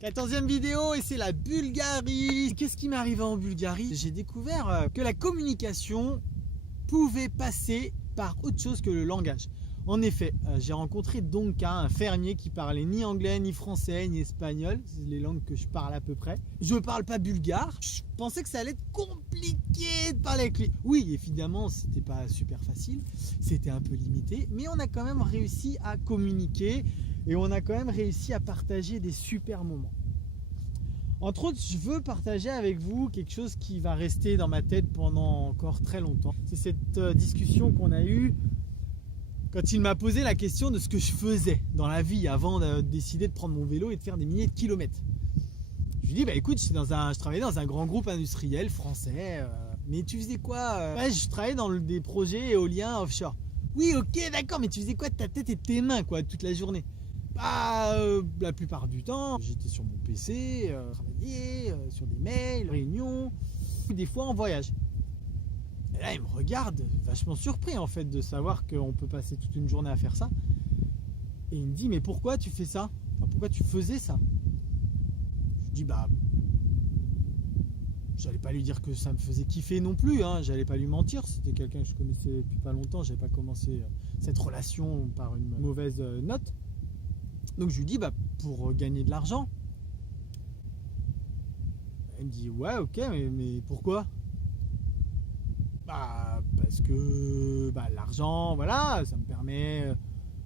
14e vidéo et c'est la Bulgarie. Qu'est-ce qui m'est arrivé en Bulgarie? J'ai découvert que la communication pouvait passer par autre chose que le langage. En effet, j'ai rencontré Donka, un fermier qui parlait ni anglais, ni français, ni espagnol. C'est les langues que je parle à peu près. Je ne parle pas bulgare. Je pensais que ça allait être compliqué de parler avec lui. Oui, évidemment, c'était pas super facile. C'était un peu limité. Mais on a quand même réussi à communiquer et on a quand même réussi à partager des super moments. Entre autres, je veux partager avec vous quelque chose qui va rester dans ma tête pendant encore très longtemps. C'est cette discussion qu'on a eue quand il m'a posé la question de ce que je faisais dans la vie avant de décider de prendre mon vélo et de faire des milliers de kilomètres. Je lui ai dit, bah écoute, je travaillais dans un grand groupe industriel français, mais tu faisais quoi? Ouais, je travaillais dans des projets éoliens offshore. Oui, ok, d'accord, mais tu faisais quoi de ta tête et de tes mains quoi, toute la journée? Bah, la plupart du temps, j'étais sur mon PC, travaillais sur des mails, réunions, des fois en voyage. Et là, il me regarde, vachement surpris en fait de savoir qu'on peut passer toute une journée à faire ça. Et il me dit, mais pourquoi tu fais ça? Enfin, pourquoi tu faisais ça? Je dis, bah, j'allais pas lui dire que ça me faisait kiffer non plus, hein. J'allais pas lui mentir, c'était quelqu'un que je connaissais depuis pas longtemps, j'avais pas commencé cette relation par une mauvaise note. Donc je lui dis, bah, pour gagner de l'argent. Il me dit, ouais, ok, mais pourquoi? Bah, parce que bah, l'argent, voilà, ça me permet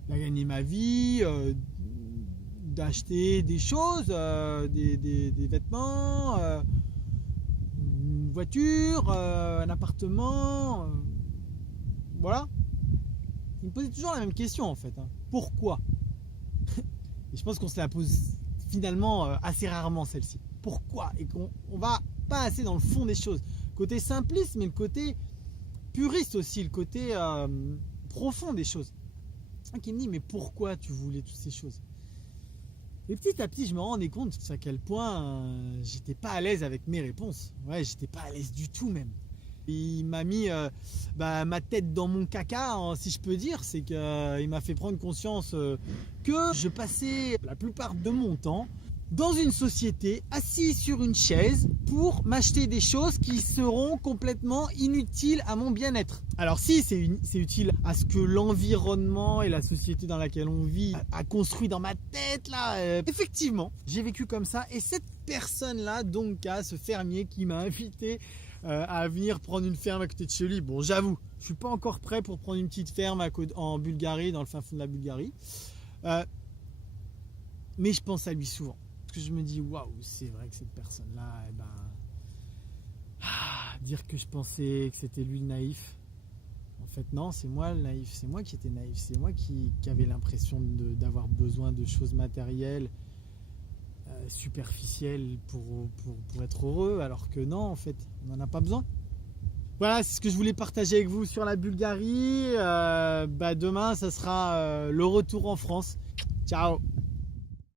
de gagner ma vie, d'acheter des choses, des vêtements, une voiture, un appartement, voilà. Il me posait toujours la même question en fait, hein. Pourquoi? Et je pense qu'on se la pose finalement assez rarement celle-ci. Pourquoi? Et qu'on va pas assez dans le fond des choses. Côté simpliste, mais le côté puriste aussi, le côté profond des choses. Qui me dit, mais pourquoi tu voulais toutes ces choses? Et petit à petit, je me rendais compte à quel point j'étais pas à l'aise avec mes réponses. Ouais, j'étais pas à l'aise du tout même. Il m'a mis ma tête dans mon caca, hein, si je peux dire. C'est qu'il m'a fait prendre conscience que je passais la plupart de mon temps dans une société, assis sur une chaise pour m'acheter des choses qui seront complètement inutiles à mon bien-être. Alors si, c'est utile à ce que l'environnement et la société dans laquelle on vit a construit dans ma tête là. Effectivement, j'ai vécu comme ça et cette personne-là, donc ce fermier qui m'a invité à venir prendre une ferme à côté de chez lui. Bon, j'avoue, je suis pas encore prêt pour prendre une petite ferme en Bulgarie, dans le fin fond de la Bulgarie. Mais je pense à lui souvent. Parce que je me dis, waouh, c'est vrai que cette personne-là, dire que je pensais que c'était lui le naïf. En fait, non, c'est moi le naïf. C'est moi qui étais naïf. C'est moi qui avait l'impression d'avoir besoin de choses matérielles, superficielles pour être heureux. Alors que non, en fait, on n'en a pas besoin. Voilà, c'est ce que je voulais partager avec vous sur la Bulgarie. Demain, ça sera le retour en France. Ciao!